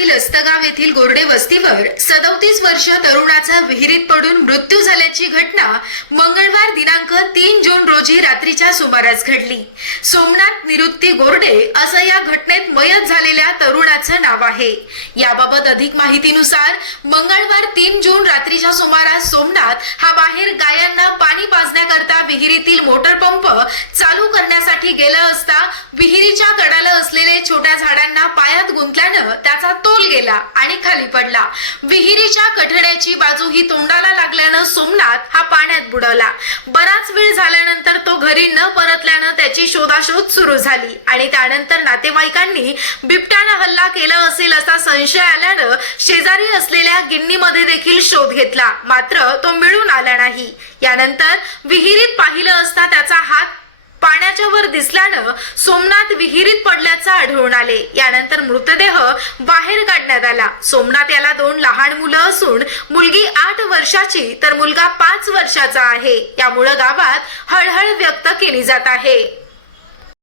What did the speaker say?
तालुक्यातील अस्तगाव येथील गोरडे वस्तीवर सदोतीस वर्ष तरुणाचा विहिरीत पडून मृत्यू झाल्याची घटना मंगळवार दिनांक तीन जून रोजी रात्रीच्या सुमारास घडली. सोमनाथ निरुत्ती गोरडे असं या घटनेत मयत झालेल्या तरुणाचं नाव आहे. याबाबत अधिक माहितीनुसार मंगळवार तीन जून रात्रीच्या सुमारास सोमनाथ हा बाहेर गायांना पाणी पाजण्याकरता विहिरीतील मोटर पंप चालू करण्यासाठी गेला असता विहिरीच्या कडाला असलेले छोट्या झाडांना पायात गुंतल्यानं त्याचा तोल गेला आणि खाली पडला. विहिरीच्या कठड्याची बाजू ही तोंडाला लागल्यानं सोमनाथ हा पाण्यात बुडवला. बराच वेळ झाल्यानंतर तो घरी न परतल्यानं त्याची शोधाशोध सुरू झाली आणि त्यानंतर नातेवाईकांनी बिबट्यानं हल्ला केला असेल असा संशय आल्यानं शेजारी असलेल्या गिन्नीमध्ये देखील शोध घेतला. मात्र तो मिळून आला नाही. यानंतर विहिरीत पाहिलं असता त्याचा हात पाण्याच्या वर दिसल्यानं सोमनाथ विहिरीत पडल्याचं आढळून आले. यानंतर मृतदेह बाहेर काढण्यात आला. सोमनाथ याला दोन लहान मुलं असून मुलगी आठ वर्षाची तर मुलगा पाच वर्षाचा आहे. यामुळं गावात हळहळ व्यक्त केली जात आहे.